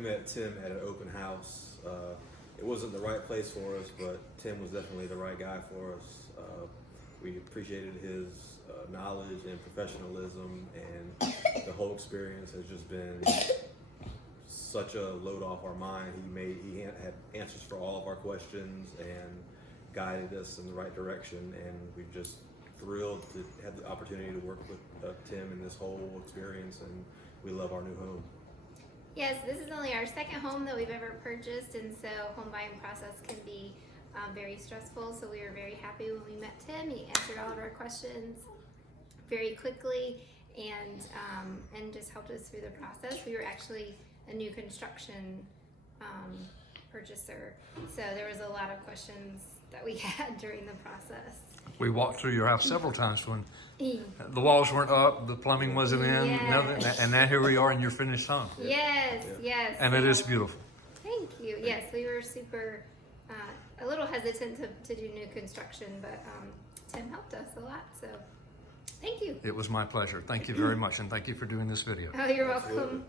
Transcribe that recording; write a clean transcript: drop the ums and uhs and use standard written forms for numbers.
met Tim at an open house. It wasn't the right place for us, but Tim was definitely the right guy for us. We appreciated his knowledge and professionalism, and the whole experience has just been such a load off our mind. He had answers for all of our questions and guided us in the right direction, and we're just thrilled to have the opportunity to work with Tim in this whole experience, and we love our new home. Yes, this is only our second home that we've ever purchased, and so home buying process can be very stressful. So we were very happy when we met Tim. He answered all of our questions very quickly, and just helped us through the process. We were actually a new construction purchaser, so there was a lot of questions that we had during the process. We walked through your house several times when the walls weren't up, the plumbing wasn't in, nothing, and now here we are in your finished home. Yes, yes. And it is beautiful. Thank you. Yes, we were super, a little hesitant to do new construction, but Tim helped us a lot, so thank you. It was my pleasure. Thank you very much, and thank you for doing this video. Oh, you're welcome.